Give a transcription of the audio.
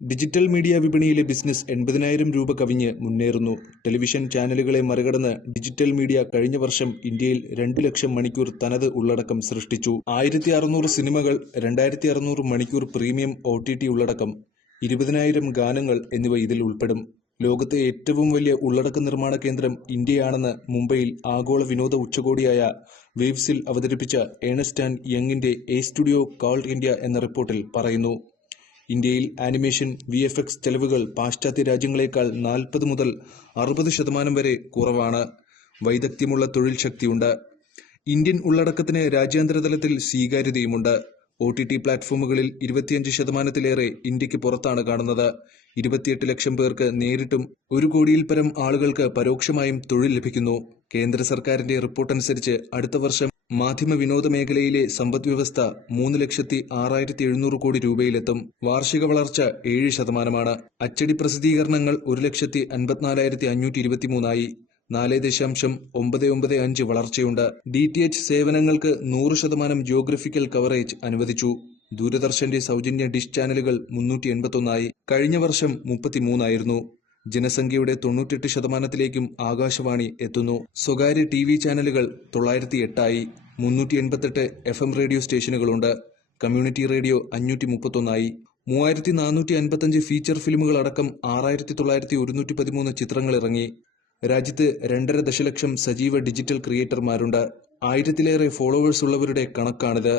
Digital media വിപണിയിലെ business 80,000 രൂപ കവിഞ്ഞ് മുന്നേറുന്നു. ടെലിവിഷൻ ചാനലുകളെ മറികടന്ന് ഡിജിറ്റൽ മീഡിയ കഴിഞ്ഞ വർഷം ഇന്ത്യയിൽ 2 ലക്ഷം മണിക്കൂർ തനത് ഉള്ളടക്കം സൃഷ്ടിച്ചു. 1600 സിനിമകൾ, 2600 മണിക്കൂർ പ്രീമിയം OTT ഉള്ളടക്കം, 20,000 ഗാനങ്ങൾ എന്നിവ ഇതിൽ ഉൾപ്പെടും. ലോകത്തെ ഏറ്റവും വലിയ ഉള്ളടക്ക നിർമ്മാണ കേന്ദ്രം ഇന്ത്യയാണെന്ന് മുംബൈയിൽ ആഗോള വിനോദ ഉച്ചകോടിയായ വേവ്സിൽ അവതരിപ്പിച്ച ഏണസ്റ്റ് ആൻഡ് യങ്ങിന്റെ എ സ്റ്റുഡിയോ കാൾഡ് ഇന്ത്യ എന്ന റിപ്പോർട്ടിൽ പറയുന്നു. ഇന്ത്യയിൽ ആനിമേഷൻ VFX ചെലവുകൾ പാശ്ചാത്യ രാജ്യങ്ങളെക്കാൾ 40 മുതൽ 60% വരെ കുറവാണ്. വൈദഗ്ധ്യമുള്ള തൊഴിൽ ശക്തിയുണ്ട്. ഇന്ത്യൻ ഉള്ളടക്കത്തിന് രാജ്യാന്തര തലത്തിൽ സ്വീകാര്യതയുമുണ്ട്. OTT പ്ലാറ്റ്ഫോമുകളിൽ 25%-ലേറെ ഇന്ത്യക്ക് പുറത്താണ് കാണുന്നത്. 28 ലക്ഷം പേർക്ക് നേരിട്ടും 1 കോടിയിൽ പരം ആളുകൾക്ക് പരോക്ഷമായും തൊഴിൽ ലഭിക്കുന്നു. കേന്ദ്ര സർക്കാരിന്റെ റിപ്പോർട്ടനുസരിച്ച് അടുത്ത വർഷം മാധ്യമ വിനോദ മേഖലയിലെ സമ്പദ്വ്യവസ്ഥ 3,06,700 കോടി രൂപയിലെത്തും. വാർഷിക വളർച്ച 7%. അച്ചടി പ്രസിദ്ധീകരണങ്ങൾ 1,54,523 ആയി. 4.995 വളർച്ചയുണ്ട്. DTH സേവനങ്ങൾക്ക് 100% ജിയോഗ്രഫിക്കൽ കവറേജ് അനുവദിച്ചു. ദൂരദർശന്റെ സൗജന്യ ഡിഷ് ചാനലുകൾ 381 ആയി. കഴിഞ്ഞ വർഷം 33 ആയിരുന്നു. ജനസംഖ്യയുടെ 98%-ലേക്കും ആകാശവാണി എത്തുന്നു. സ്വകാര്യ TV ചാനലുകൾ 908 ആയി. 388 FM റേഡിയോ സ്റ്റേഷനുകളുണ്ട്. കമ്മ്യൂണിറ്റി റേഡിയോ 531 ആയി. 3,455 ഫീച്ചർ ഫിലിമുകളടക്കം 6,913 ചിത്രങ്ങൾ ഇറങ്ങി. രാജ്യത്ത് 2.5 ദശലക്ഷം സജീവ ഡിജിറ്റൽ ക്രിയേറ്റർമാരുണ്ട്. 1000-ലേറെ ഫോളോവേഴ്സ് ഉള്ളവരുടെ കണക്കാണിത്.